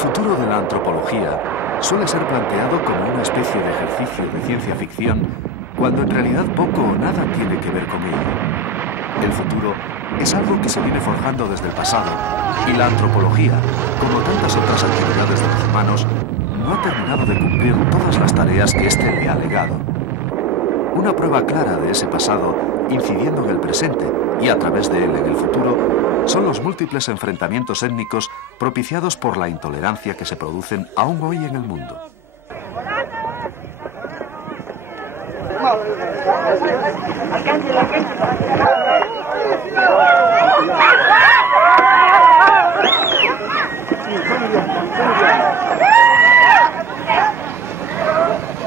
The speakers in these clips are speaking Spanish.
futuro de la antropología suele ser planteado como una especie de ejercicio de ciencia ficción, cuando en realidad poco o nada tiene que ver con ello. El futuro es algo que se viene forjando desde el pasado, y la antropología, como tantas otras actividades de los humanos, no ha terminado de cumplir todas las tareas que éste le ha legado. Una prueba clara de ese pasado, incidiendo en el presente y a través de él en el futuro, son los múltiples enfrentamientos étnicos propiciados por la intolerancia que se producen aún hoy en el mundo.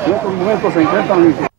En estos momentos se enfrentan.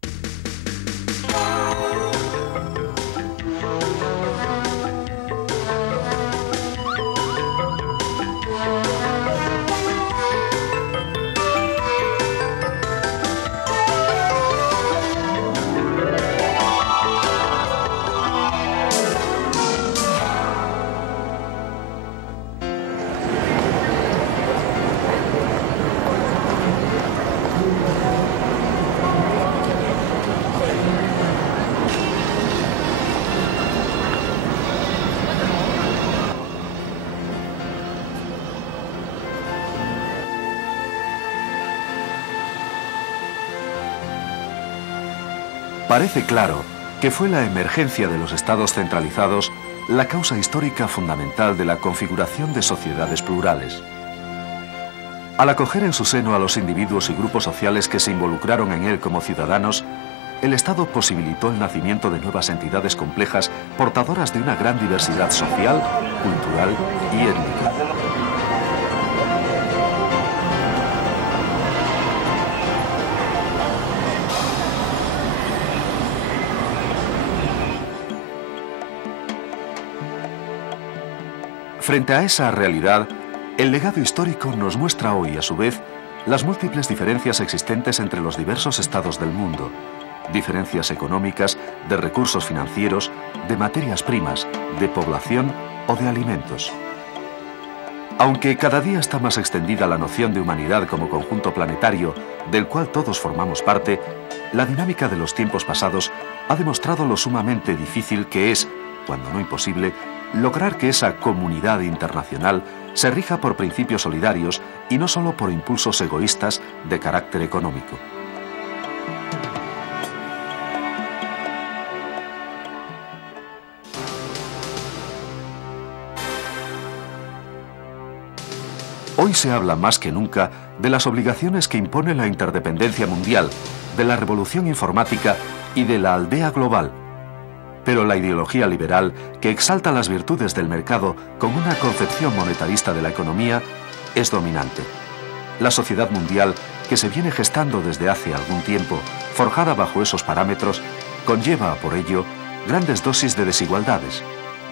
Parece claro que fue la emergencia de los estados centralizados la causa histórica fundamental de la configuración de sociedades plurales. Al acoger en su seno a los individuos y grupos sociales que se involucraron en él como ciudadanos, el Estado posibilitó el nacimiento de nuevas entidades complejas portadoras de una gran diversidad social, cultural y étnica. Frente a esa realidad, el legado histórico nos muestra hoy, a su vez, las múltiples diferencias existentes entre los diversos estados del mundo, diferencias económicas, de recursos financieros, de materias primas, de población o de alimentos. Aunque cada día está más extendida la noción de humanidad como conjunto planetario del cual todos formamos parte, la dinámica de los tiempos pasados ha demostrado lo sumamente difícil que es, cuando no imposible, lograr que esa comunidad internacional se rija por principios solidarios y no solo por impulsos egoístas de carácter económico. Hoy se habla más que nunca de las obligaciones que impone la interdependencia mundial, de la revolución informática y de la aldea global. Pero la ideología liberal, que exalta las virtudes del mercado con una concepción monetarista de la economía, es dominante. La sociedad mundial, que se viene gestando desde hace algún tiempo, forjada bajo esos parámetros, conlleva, por ello, grandes dosis de desigualdades.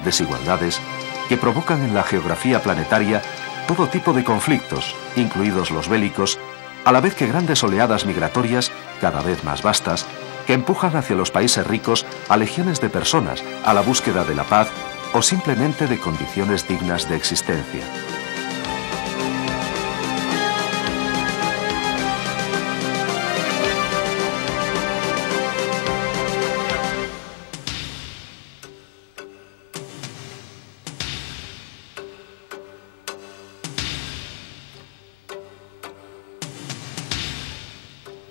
Desigualdades que provocan en la geografía planetaria todo tipo de conflictos, incluidos los bélicos, a la vez que grandes oleadas migratorias, cada vez más vastas, que empujan hacia los países ricos a legiones de personas a la búsqueda de la paz o simplemente de condiciones dignas de existencia.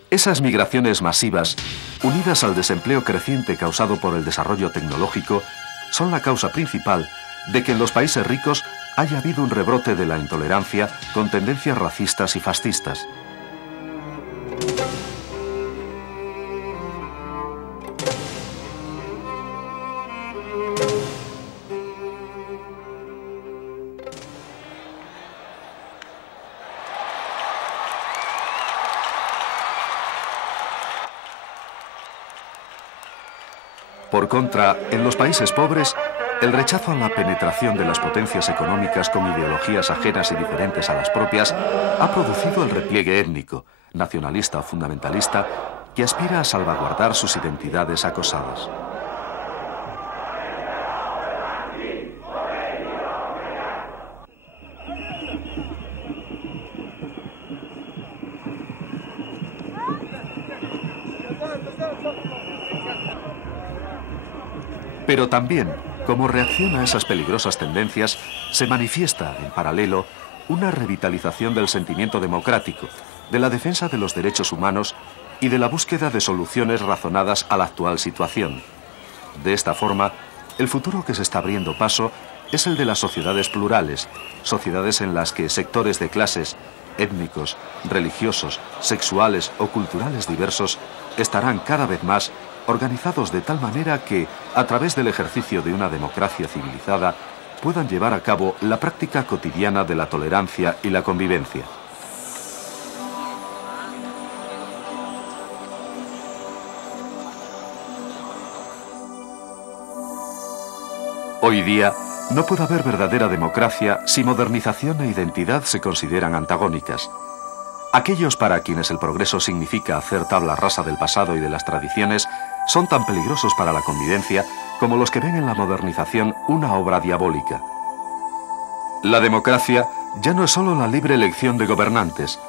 Esas migraciones masivas, unidas al desempleo creciente causado por el desarrollo tecnológico, son la causa principal de que en los países ricos haya habido un rebrote de la intolerancia con tendencias racistas y fascistas. Por contra, en los países pobres, el rechazo a la penetración de las potencias económicas con ideologías ajenas y diferentes a las propias ha producido el repliegue étnico, nacionalista o fundamentalista, que aspira a salvaguardar sus identidades acosadas. Pero también, como reacción a esas peligrosas tendencias, se manifiesta, en paralelo, una revitalización del sentimiento democrático, de la defensa de los derechos humanos y de la búsqueda de soluciones razonadas a la actual situación. De esta forma, el futuro que se está abriendo paso es el de las sociedades plurales, sociedades en las que sectores de clases, étnicos, religiosos, sexuales o culturales diversos estarán cada vez más organizados de tal manera que, a través del ejercicio de una democracia civilizada, puedan llevar a cabo la práctica cotidiana de la tolerancia y la convivencia. Hoy día, no puede haber verdadera democracia si modernización e identidad se consideran antagónicas. Aquellos para quienes el progreso significa hacer tabla rasa del pasado y de las tradiciones son tan peligrosos para la convivencia como los que ven en la modernización una obra diabólica. La democracia ya no es solo la libre elección de gobernantes.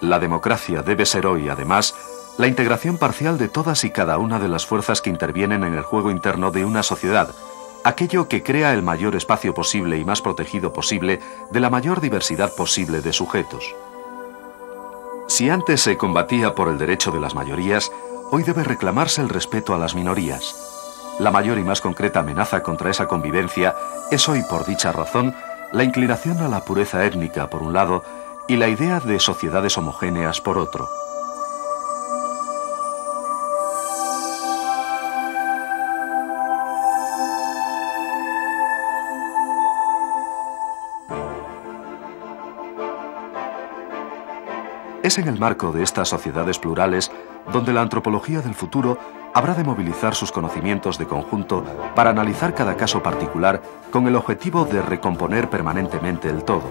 La democracia debe ser hoy, además, la integración parcial de todas y cada una de las fuerzas que intervienen en el juego interno de una sociedad, aquello que crea el mayor espacio posible y más protegido posible de la mayor diversidad posible de sujetos. Si antes se combatía por el derecho de las mayorías, hoy debe reclamarse el respeto a las minorías. La mayor y más concreta amenaza contra esa convivencia es hoy, por dicha razón, la inclinación a la pureza étnica, por un lado, y la idea de sociedades homogéneas, por otro. Es en el marco de estas sociedades plurales donde la antropología del futuro habrá de movilizar sus conocimientos de conjunto para analizar cada caso particular con el objetivo de recomponer permanentemente el todo.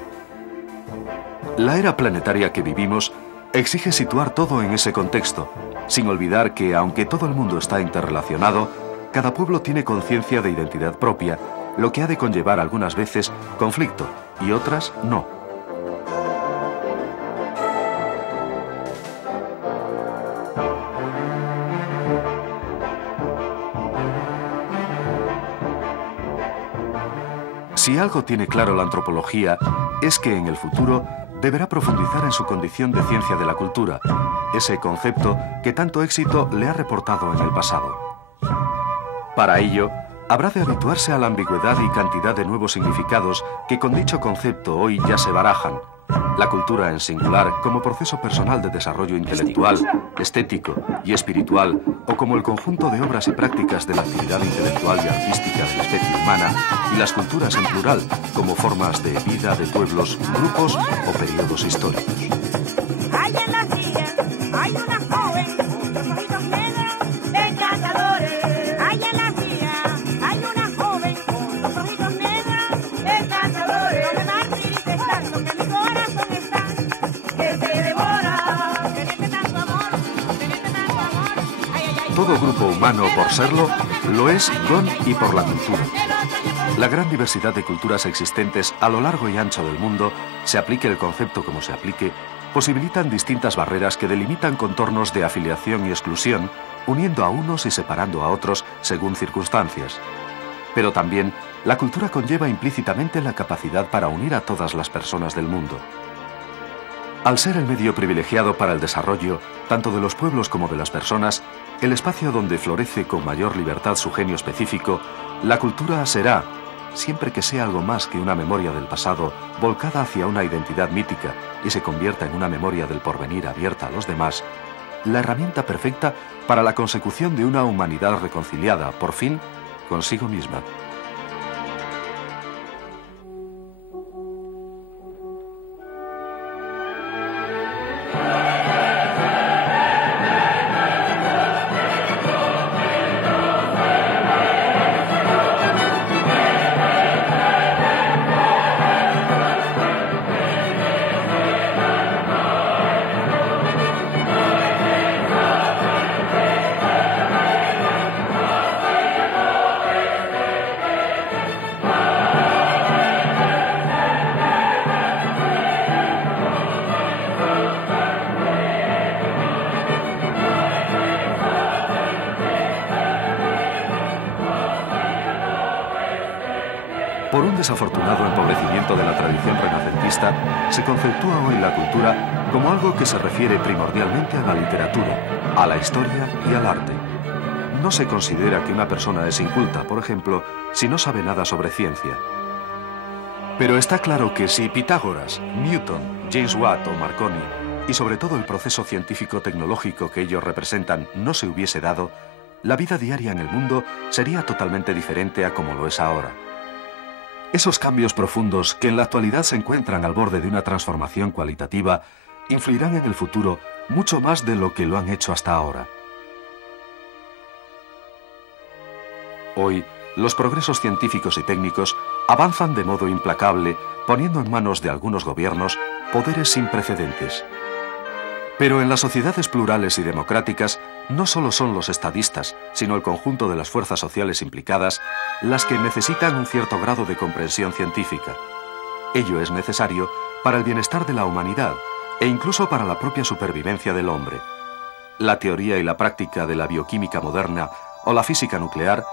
La era planetaria que vivimos exige situar todo en ese contexto, sin olvidar que, aunque todo el mundo está interrelacionado, cada pueblo tiene conciencia de identidad propia, lo que ha de conllevar algunas veces conflicto y otras no. Si algo tiene claro la antropología, es que en el futuro deberá profundizar en su condición de ciencia de la cultura, ese concepto que tanto éxito le ha reportado en el pasado. Para ello, habrá de habituarse a la ambigüedad y cantidad de nuevos significados que con dicho concepto hoy ya se barajan. La cultura en singular como proceso personal de desarrollo intelectual, estético y espiritual, o como el conjunto de obras y prácticas de la actividad intelectual y artística de la especie humana, y las culturas en plural como formas de vida de pueblos, grupos o periodos históricos. Hay en la silla, hay una joven, los ojitos negros de cazadores. Hay en la silla, hay una joven, los ojitos negros de cazadores. No me marchites tanto que mi corazón está, que se devora. Tenete tanto amor, tenete tanto amor. Ay, ay, ay. Todo grupo humano, por serlo, lo es con y por la cultura. La gran diversidad de culturas existentes a lo largo y ancho del mundo, se aplique el concepto como se aplique, posibilitan distintas barreras que delimitan contornos de afiliación y exclusión, uniendo a unos y separando a otros según circunstancias. Pero también, la cultura conlleva implícitamente la capacidad para unir a todas las personas del mundo. Al ser el medio privilegiado para el desarrollo, tanto de los pueblos como de las personas, el espacio donde florece con mayor libertad su genio específico, la cultura será, siempre que sea algo más que una memoria del pasado volcada hacia una identidad mítica y se convierta en una memoria del porvenir abierta a los demás, la herramienta perfecta para la consecución de una humanidad reconciliada, por fin, consigo misma. desafortunado empobrecimiento de la tradición renacentista, se conceptúa hoy la cultura como algo que se refiere primordialmente a la literatura, a la historia y al arte. No se considera que una persona es inculta, por ejemplo, si no sabe nada sobre ciencia. Pero está claro que si Pitágoras, Newton, James Watt o Marconi, y sobre todo el proceso científico-tecnológico que ellos representan, no se hubiese dado, la vida diaria en el mundo sería totalmente diferente a como lo es ahora. Esos cambios profundos que en la actualidad se encuentran al borde de una transformación cualitativa influirán en el futuro mucho más de lo que lo han hecho hasta ahora. Hoy, los progresos científicos y técnicos avanzan de modo implacable, poniendo en manos de algunos gobiernos poderes sin precedentes. Pero en las sociedades plurales y democráticas no solo son los estadistas, sino el conjunto de las fuerzas sociales implicadas las que necesitan un cierto grado de comprensión científica. Ello es necesario para el bienestar de la humanidad e incluso para la propia supervivencia del hombre. La teoría y la práctica de la bioquímica moderna o la física nuclear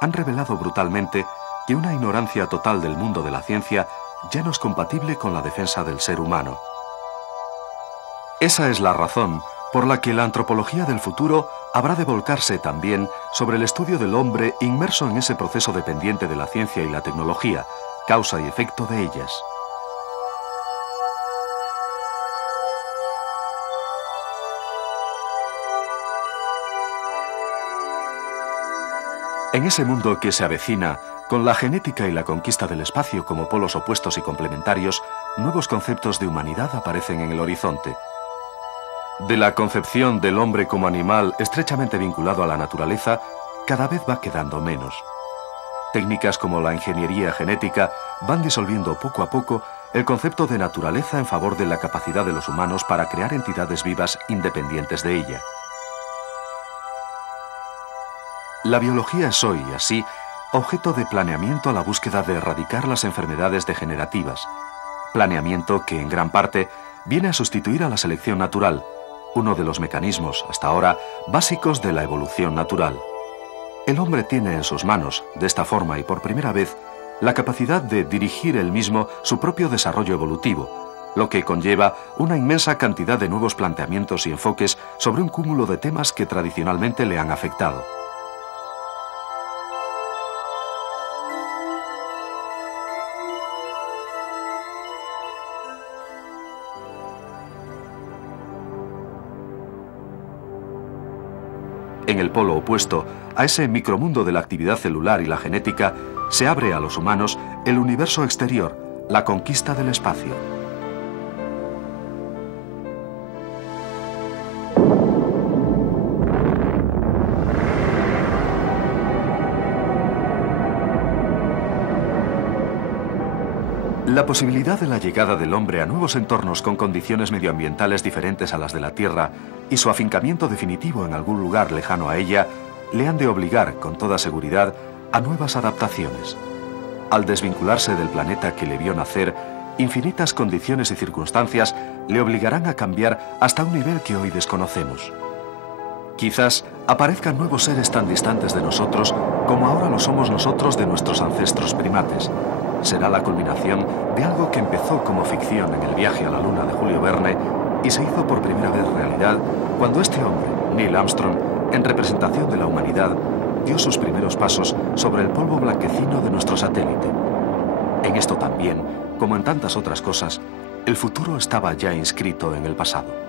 han revelado brutalmente que una ignorancia total del mundo de la ciencia ya no es compatible con la defensa del ser humano. Esa es la razón por la que la antropología del futuro habrá de volcarse también sobre el estudio del hombre inmerso en ese proceso dependiente de la ciencia y la tecnología, causa y efecto de ellas. En ese mundo que se avecina, con la genética y la conquista del espacio como polos opuestos y complementarios, nuevos conceptos de humanidad aparecen en el horizonte. De la concepción del hombre como animal estrechamente vinculado a la naturaleza, cada vez va quedando menos. Técnicas como la ingeniería genética van disolviendo poco a poco el concepto de naturaleza en favor de la capacidad de los humanos para crear entidades vivas independientes de ella. La biología es hoy, así, objeto de planeamiento a la búsqueda de erradicar las enfermedades degenerativas. Planeamiento que, en gran parte, viene a sustituir a la selección natural, uno de los mecanismos, hasta ahora, básicos de la evolución natural. El hombre tiene en sus manos, de esta forma y por primera vez, la capacidad de dirigir él mismo su propio desarrollo evolutivo, lo que conlleva una inmensa cantidad de nuevos planteamientos y enfoques sobre un cúmulo de temas que tradicionalmente le han afectado. En el polo opuesto a ese micromundo de la actividad celular y la genética, se abre a los humanos el universo exterior, la conquista del espacio. La posibilidad de la llegada del hombre a nuevos entornos con condiciones medioambientales diferentes a las de la Tierra y su afincamiento definitivo en algún lugar lejano a ella, le han de obligar, con toda seguridad, a nuevas adaptaciones. Al desvincularse del planeta que le vio nacer, infinitas condiciones y circunstancias le obligarán a cambiar hasta un nivel que hoy desconocemos. Quizás aparezcan nuevos seres tan distantes de nosotros como ahora lo somos nosotros de nuestros ancestros primates. Será la culminación de algo que empezó como ficción en el viaje a la Luna de Julio Verne y se hizo por primera vez realidad cuando este hombre, Neil Armstrong, en representación de la humanidad, dio sus primeros pasos sobre el polvo blanquecino de nuestro satélite. En esto también, como en tantas otras cosas, el futuro estaba ya inscrito en el pasado.